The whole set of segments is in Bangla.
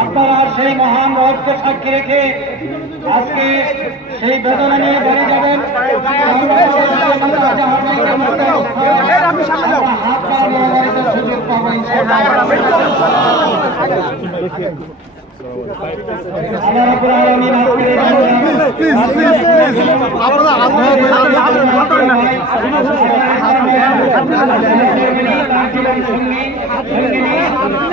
আপনারা সেই মহান রহস্য সাক্ষী রেখে আজকে সেই বেদনা নিয়ে বাড়ি যাবেন। আমার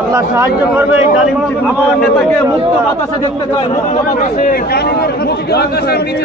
আল্লাহ সাহায্য করবে এই আমার নেতাকে মুক্ত বাতাসে দেখতে চাই মুক্ত বাতাসে। মুক্ত আকাশের নিচে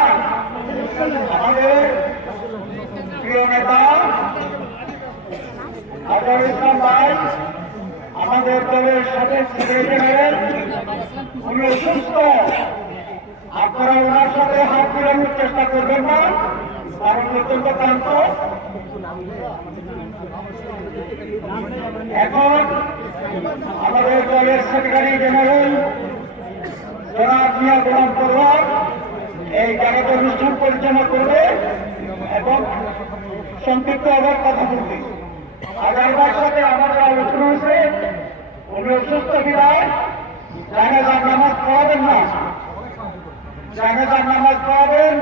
আমাদের প্রিয় নেতা আজহার ইসলাম ভাই আমাদের দলের সাথে উনি অসুস্থ আপনারা ওনার সাথে হাত মিলানোর চেষ্টা করবেন না কারণ অত্যন্ত ক্লান্ত এখন আমাদের দলের সেক্রেটারি জেনারেল জনাব মিয়া গোলাম পরিবার এই জায়গাতে অনুষ্ঠান পরিচালনা করবে এবং সংক্ষিপ্ত আবার কথা বলবে। আমার সাথে আমাদের আলোচনা হয়েছে, উনি অসুস্থ বিদায় জানাজার নামাজ পড়াবেন না। জানাজার নামাজ পড়াবেন